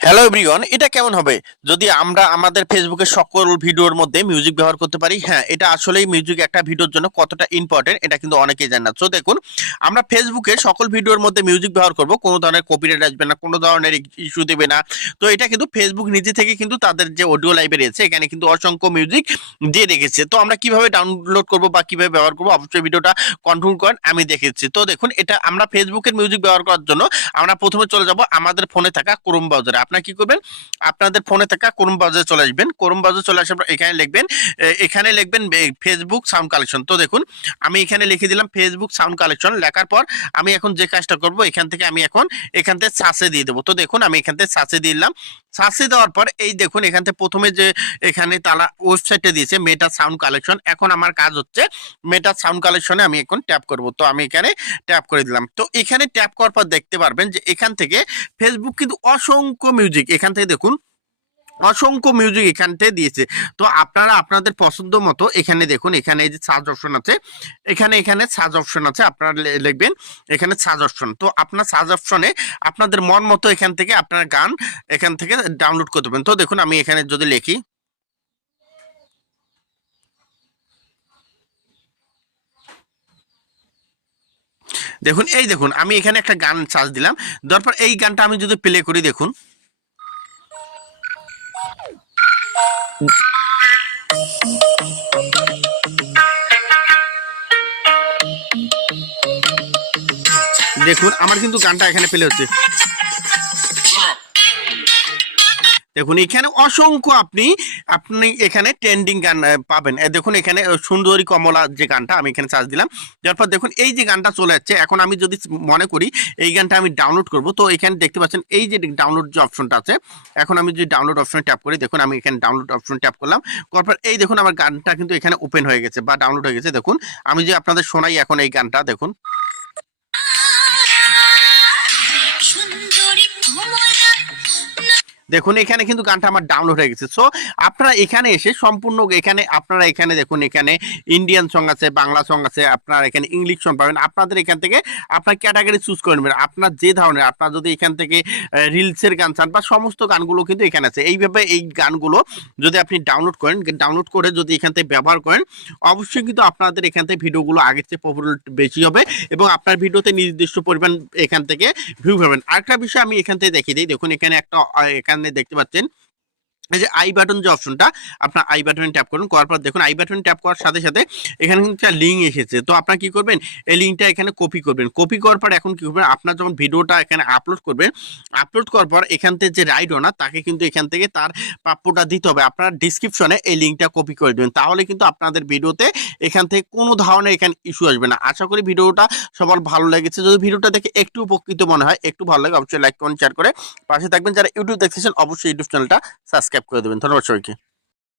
Hello everyone এটা কেমন হবে? যদি আমরা আমাদের ফেসবুকের সকল ভিডিওর মধ্যে মিউজিক ব্যবহার করতে পারি হ্যাঁ এটা আসলেই মিউজিক একটা ভিডিওর জন্য কতটা ইম্পর্টেন্ট এটা কিন্তু অনেকেই জানে না। তো দেখুন, আমরা ফেসবুকে সকল ভিডিওর মধ্যে মিউজিক ব্যবহার করব, কোনো ধরনের কপিরাইট আসবে না, কোনো ধরনের ইস্যু দেবে না। তো এটা কিন্তু ফেসবুক নিজে থেকে কিন্তু তাদের যে অডিও লাইব্রেরি আছে, এখানে কিন্তু অসংখ্য মিউজিক দিয়ে রেখেছে। তো আমরা কীভাবে ডাউনলোড করব বা কীভাবে ব্যবহার করব, অবশ্যই ভিডিওটা কন্ট্রোল করেন, আমি দেখেছি। তো দেখুন, এটা আমরা ফেসবুকের মিউজিক ব্যবহার করার জন্য আমরা প্রথমে চলে যাব আমাদের ফোনে থাকা ক্রোম ব্রাউজারে আপনারা কি করবেন? আপনাদের ফোনে থাকা ক্রোম ব্রাউজারে চলে আসবেন। ক্রোম ব্রাউজারে চলে আসার এখানে লিখবেন এখানে লিখবেন ফেসবুক সাউন্ড কালেকশন তো দেখুন, আমি এখানে লিখে দিলাম ফেসবুক সাউন্ড কালেকশন লেখার পর আমি এখন যে কাজটা করব, এখান থেকে আমি এখন এখান থেকে সাসে দিয়ে দেবো। তো দেখুন, আমি এখান থেকে সাসে দিলাম। সাসে দেওয়ার পর এই দেখুন, এখান থেকে প্রথমে যে এখানে তারা ওয়েবসাইটে দিয়েছে মেটা সাউন্ড কালেকশন এখন আমার কাজ হচ্ছে মেটা সাউন্ড কালেকশনে আমি এখন ট্যাপ করব। তো আমি এখানে ট্যাপ করে দিলাম। তো এখানে ট্যাপ করার পর দেখতে পারবেন যে এখান থেকে ফেসবুক কিন্তু অসংখ্য মিউজিক এখান থেকে দেখুন, অসংখ্য মিউজিক এখান থেকে দিয়েছে। তো আপনারা আপনাদের পছন্দ মতো এখানে দেখুন, এখানে এই যে সার্চ অপশন আছে, এখানে এখানে সার্চ অপশন আছে, আপনারা লিখবেন, এখানে সার্চ অপশন। তো আপনার সার্চ অপশনে আপনাদের মন মতো এখান থেকে আপনার গান এখান থেকে ডাউনলোড করতে পারেন তো দেখুন, আমি এখানে যদি লিখি, দেখুন, এই দেখুন, আমি এখানে একটা গান সার্চ দিলাম। দেওয়ার পর এই গানটা আমি যদি প্লে করি, দেখুন। দেখুন আমার কিন্তু গানটা এখানে প্লে হচ্ছে। দেখুন, এখানে অসংখ্য আপনি আপনি এখানে ট্রেন্ডিং গান পাবেন। দেখুন, এখানে সুন্দরী কমলা যে গানটা আমি এখানে চার্জ দিলাম তারপর দেখুন, এই যে গানটা চলে যাচ্ছে এখন আমি যদি মনে করি, এই গানটা আমি ডাউনলোড করব, তো এখানে দেখতে পাচ্ছেন, এই যে ডাউনলোড যে অপশনটা আছে, এখন আমি যদি ডাউনলোড অপশনে ট্যাপ করি, দেখুন, আমি এখানে ডাউনলোড অপশন ট্যাপ করলাম, করার পর এই দেখুন, আমার গানটা কিন্তু এখানে ওপেন হয়ে গেছে বা ডাউনলোড হয়ে গেছে। দেখুন, আমি যে আপনাদের শোনাই এখন এই গানটা, দেখুন। সুন্দরী দেখুন এখানে কিন্তু গানটা আমার ডাউনলোড হয়ে গেছে। সো আপনারা এখানে এসে সম্পূর্ণ এখানে আপনারা এখানে দেখুন এখানে ইন্ডিয়ান সং আছে বাংলা সং আছে আপনারা এখানে ইংলিশ সং পাবেন। আপনাদের এখান থেকে আপনার ক্যাটাগরি চুজ করে নেবেন। আপনার যে ধরনের আপনার যদি এখান থেকে রিলসের গান চান বা সমস্ত গানগুলো কিন্তু এখানে আছে। এইভাবে এই গানগুলো যদি আপনি ডাউনলোড করেন ডাউনলোড করে যদি এখান থেকে ব্যবহার করেন অবশ্যই কিন্তু আপনাদের এখান থেকে ভিডিওগুলো আগের চেয়ে পপুলার বেশি হবে এবং আপনার ভিডিওতে নির্দিষ্ট পরিমাণ এখান থেকে ভিউ পাবেন আরেকটা বিষয় আমি এখান থেকে দেখিয়ে দিই। দেখুন এখানে একটা আহ, এখানে দেখতে পাচ্ছেন। এই যে আই বাটন যে অপশনটা আপনার আই বাটনে ট্যাপ করুন, করার পর দেখুন আই বাটনে ট্যাপ করার সাথে সাথে এখানে কিন্তু একটা লিঙ্ক এসেছে। তো আপনার কি করবেন? এই লিঙ্কটা এখানে কপি করবেন। কপি করার পর এখন কি করবেন? আপনার যখন ভিডিওটা এখানে আপলোড করবেন আপলোড করার পর এখান থেকে যে রাইট ওনার তাকে কিন্তু এখান থেকে তার প্রাপ্যটা দিতে হবে। আপনার ডিসক্রিপশনে এই লিঙ্কটা কপি করে দেবেন। তাহলে কিন্তু আপনাদের ভিডিওতে এখান থেকে কোনো ধরনের এখানে ইস্যু আসবে না। আশা করি ভিডিওটা সবার ভালো লেগেছে। যদি ভিডিওটা দেখে একটু উপকৃত মনে হয়, একটু ভালো লাগে, অবশ্যই লাইক কমেন্ট শেয়ার করে পাশে থাকবেন। যারা ইউটিউব দেখতেছেন, অবশ্যই ইউটিউব চ্যানেলটা সাবস্ক্রাইব করে দেবেন। ধন্যবাদ সবাইকে।